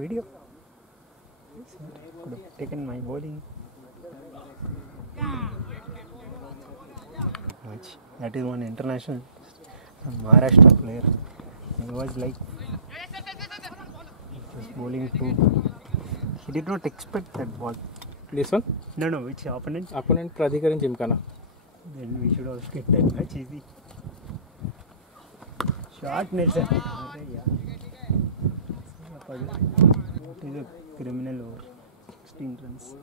video. Could have taken my bowling. That is one international Maharashtra player. He was like just bowling too. He did not expect that ball. This one? No, which opponent? Opponent Pradhikaran Gymkhana. Then we should have skipped that match easy. Shot Nelson. It is a criminal over 16 runs.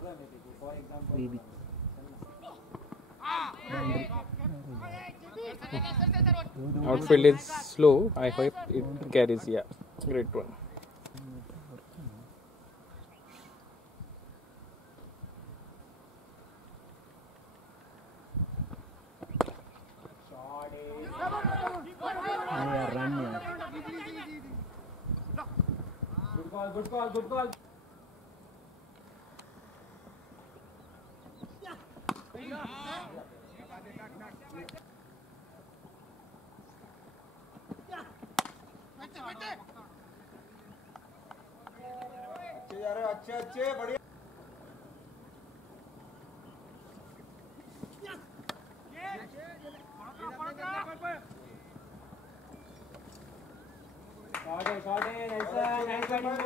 Baby. Outfield is slow. I hope it carries. Yeah, great one. Run. Good call. अच्छे बढ़िया shot है